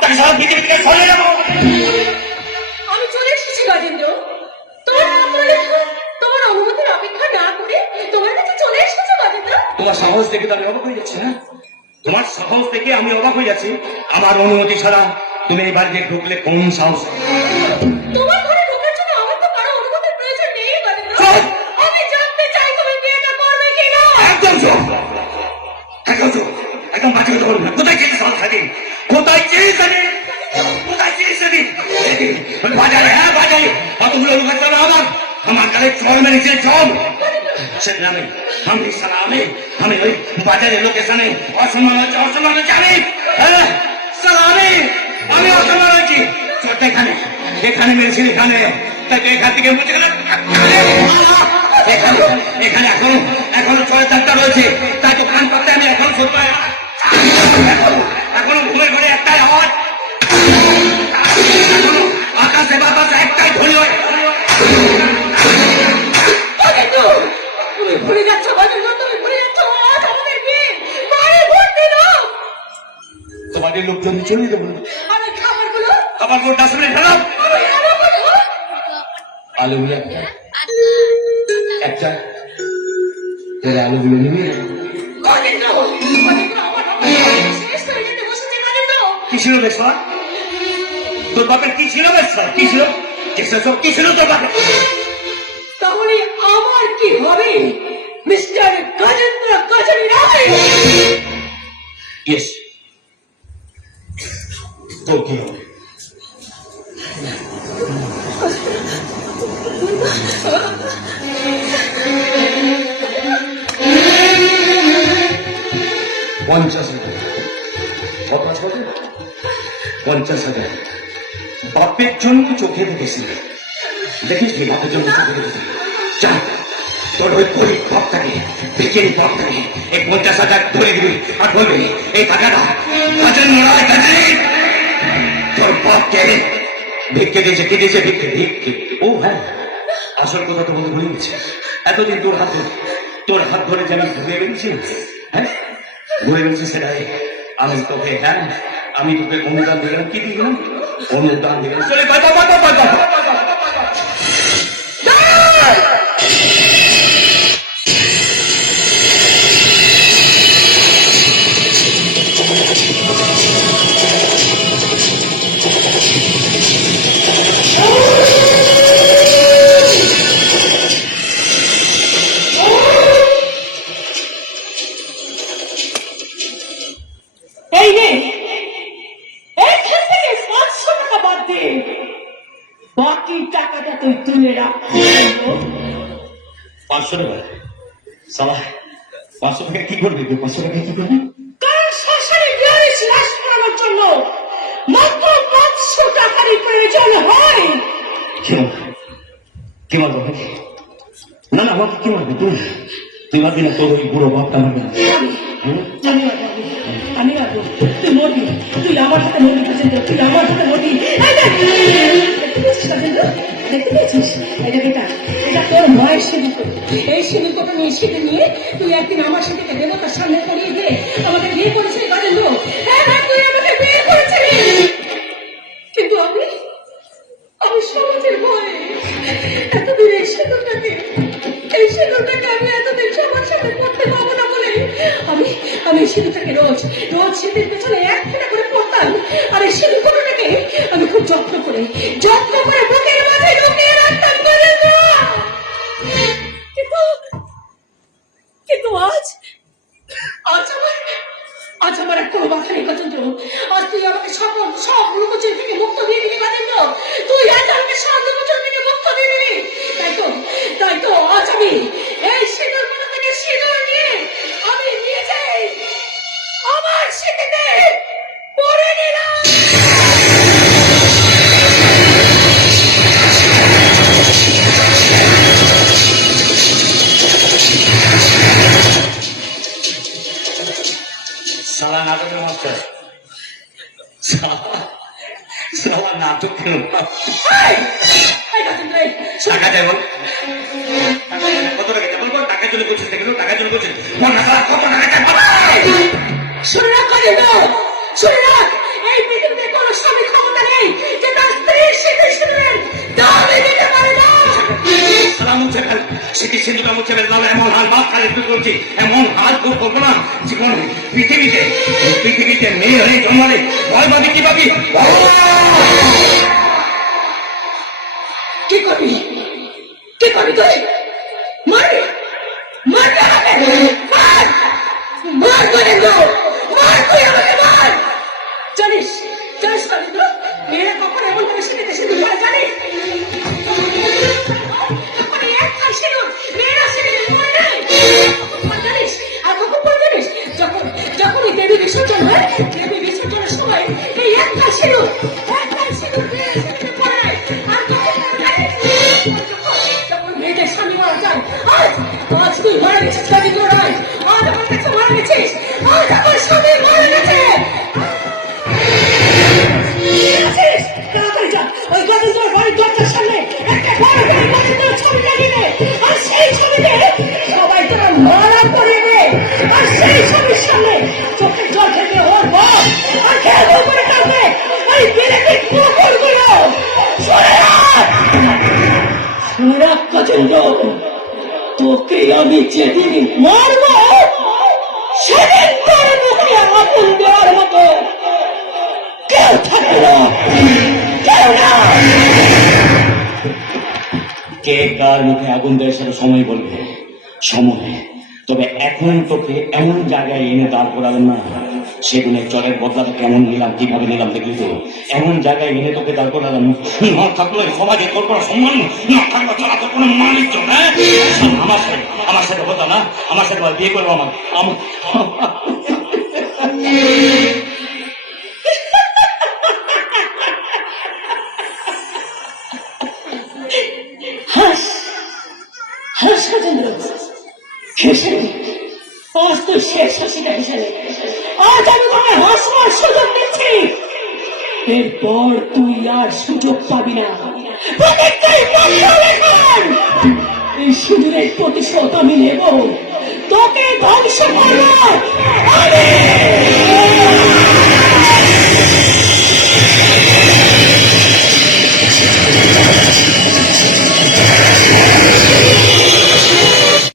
তাকে সারা পৃথিবী থেকে সরিয়ে যাবো। আমি চলে এসেছি গজেন্দ্র, তোমার অনুমতির অপেক্ষা না করে তোমার কাছে চলে এসেছো গজেন্দ্র। তোমার সাহস দেখে তো আমি অবাক হয়ে যাচ্ছি। না তোমার সাহস দেখে আমি অবাক হয়ে যাচ্ছি। আমার অনুমতি ছাড়া তুমি এই বাড়িতে ঢুকলে কোন সাহস? তোমার ঘরে ঢোকার জন্য আমার তো কারো অনুমতির প্রয়োজন নেই গজেন্দ্র। আমি জানতে চাই তুমি বিয়েটা করবে কিনা। একদম চুপ, একদম চুপ, একদম বাঁচিয়ে দেবো না। কোথায় ছিলিস সাল খাদিম? কোথায় ছিলিস সেদিন? কোথায় ছিলিস সেদিন? বাজারে, হ্যাঁ বাজারে কতগুলো লোক আছে আমার গালে চল মেরেছে, চল। সেদিন আমি সালা আমি ওই বাজারের লোকেশনে অসম্মান হচ্ছে আমি সালা আমি অসম্মান হয়েছি। চোরটা এখানে মেরেছি, এখানে তাকে এখান থেকে বুঝে গেল। এখানে এখনো ছয় চারটা রয়েছে, তাই তো কান পাতে আমি এখনো সত্য এখনো ঘুমের ঘরে একটাই আওয়াজ, আকাশে বাতাসে একটাই ধ্বনি হয়। তুমি ভুলে যাচ্ছ গজেন্দ্র, তুমি ভুলে যাচ্ছ আজ আমাদের বিয়ে, বাড়ি ভর্তি লোক। তোমাদের লোকজন চলে দেবো। আমি খাবারগুলো ডাস্টবিনে ফেলাও। আলুগুলো একটা আলুগুলো নিবি। কি ছিল বেশা? তোর বাপের কি ছিল বেশা? কি ছিল? কি ছিল তোর বাপের? তাহলে আমার কি হবে মিস্টার গজেন্দ্র গজনী রায়? ইয়েস, তোর কি হবে? $50,000 বাপের জন্য চোখে দেখেছি। দেখিস নি বাপের জন্য চোখে দেখেছি। যা তোর ওই গরিব বাপটাকে ভিখির বাপটাকে এই 50,000 ধরে দিবি আর বলবি এই টাকাটা কাজের নড়ায় কাজে তোর বাপকে ভিক্ষে দিয়েছে। কি দিয়েছে? ভিক্ষে। ও হ্যাঁ, আসল কথা তো বলতে ভুলে গেছি। এতদিন তোর হাত ধরে যে আমি ঘুরে বেরিয়েছি, হ্যাঁ ঘুরে বেরিয়েছি, সেটাই আমি তোকে, হ্যাঁ আমি তোকে অনুদান দিলাম। কি দিলাম? অনুদান দিলাম। চলে এই নে, এখান থেকে 500 টাকা বাদ দে, বাকি টাকাটা তুই তুলে রাখ। 500 টাকা? সালা 500 টাকা কি করবি? 500 টাকা কি করবি? কারণ শ্মশানে গ্যারেজ লাশ করানোর জন্য মাত্র 500 টাকারই প্রয়োজন হয়। কি মারবো? না আমাকে কি মারবে? তুই মারবি না? তোর ওই বুড়ো বাপটা মারবে? আমি রাখবো, তুই মরবি, তুই আমার হাতে মরবি গজেন্দ্র, তুই আমার হাতে মরবি। দেখতে পেয়েছিস? এটা তোর মায়ের সিঁদুর। এই সিঁদুরটা নিয়ে সেটা নিয়ে তুই একদিন আমার সাথে দেবতার সামনে পড়িয়ে দিয়ে আমাকে বিয়ে করেছিলি গজেন্দ্র। হ্যাঁ তুই আমাকে বিয়ে করেছিলি, কিন্তু আমি সমাজের ভয়ে এতদিন এই সিঁদুরটাকে আমি এতদিন সবার সামনে পড়তে পাবো না বলে আমি সিঁদুরটাকে রোজ সিঁদুর পেছনে 1 ফোঁটা করে পড়তাম। আর এই সিঁদুরটাকে আমি খুব যত্ন করে বুকের মাঝে ঢুকিয়ে রাখতাম। কিন্তু আজ আমার একটা মাথা নেই গজেন্দ্র। আজ তুই আমাকে সব লুকোচুরি থেকে মুক্ত দিয়ে দিলি গজেন্দ্র। তুই আজ আমাকে সব লুকোচুরি থেকে মুক্ত দিয়ে দিলি। তাই তো আজ আমি এই সিঁদুর থেকে সিঁদুর নিয়ে আমি নিজেই আমার স্মৃতিতে পড়ে নিলাম। সালা নাটকের মাস্টার, সালা নাটকের টাকা দেব। কত টাকা দেবো? টাকার জন্য করছিস? দেখো টাকার জন্য করছিস। কত টাকা? শুনে রাখ, এই পৃথিবীতে কোনো মুছে ফেল, স্মৃতি সিন্ধুটা মুছে ফেল, তাহলে এমন হাল ভাব খালি তুই করছি, এমন হাল তুই করবো না জীবন পৃথিবীতে মেয়ে হয়ে জন্মালে ভয় পাবি কি পাবি? কি করবি? কি করবি তুই? মারবি? মারবি আমাকে? মার! মার নরেন্দ্র! মার, তুই আমাকে মার! জানিস নরেন্দ্র, মেয়েরা কখন এমন করে সিঁড়িতে সিঁদুর পরে জানিস? যখন এই এক খাল সিঁদুর মেয়েরা সিঁড়িতে পরে দেয়, তখন জানিস? আর কখন পরে জানিস? যখনই দেবী বিসর্জন হয়, দেবী বিসর্জনের সময় এই এক খাল সিঁদুর মেয়েরা সিঁড়িতে পরে দেয়। আর কখন পরে জানিস? যখন মেয়েদের স্বামী মারা যায়। আজ তুই মারা গেছিস রবীন্দ্র রায়, আজ আমার কাছে মারা গেছিস, আজ আমার স্বামী মারা গেছে। তাড়াতাড়ি যা, ওই গজেন্দ্রর বাড়ির দরজার সামনে একটা বড় করে গজেন্দ্রের ছবি লাগিয়ে দে, আর সেই ছবিতে সবাই তোরা মালা পরিয়ে দে, আর সেই ছবির সামনে চোখের জল খেতে ওর বল আর খেয়ে করে কাঁদবে ওই বিলেতি কুকুরগুলো। শুনে রাখ গজেন্দ্র, তোকে আমি যেদিন মারব সেদিন তোর মুখে আগুন দেওয়ার মতো কেউ থাকবে না, কেউ না। কে কার মুখে আগুন দেয় সেটা সময় বলবে, সময়। তবে এখন তোকে এমন জায়গায় এনে দাঁড় করাবেন না, সেগুনের চরের বদলাটা কেমন নিলাম, কিভাবে নিলাম দেখলি তো। এমন জায়গায় এনে তোকে দাঁড় করালাম, না থাকলে সমাজে তোর কোনো সম্মান, না থাকলে তোর কোনো মানিজ্য। হ্যাঁ, আমার সাথে হতো না, আমার সাথে বিয়ে করবো আমার। হাস গজেন্দ্র, হেসে আজ তুই শেষ হাসিটা হেসে নে। আজ আমি তোমায় হাসবার সুযোগ দিচ্ছি, এরপর তুই আর সুযোগ পাবি না। এই সুযোগের প্রতিশোধ আমি নেব, তোকে ধ্বংস করবো আমি।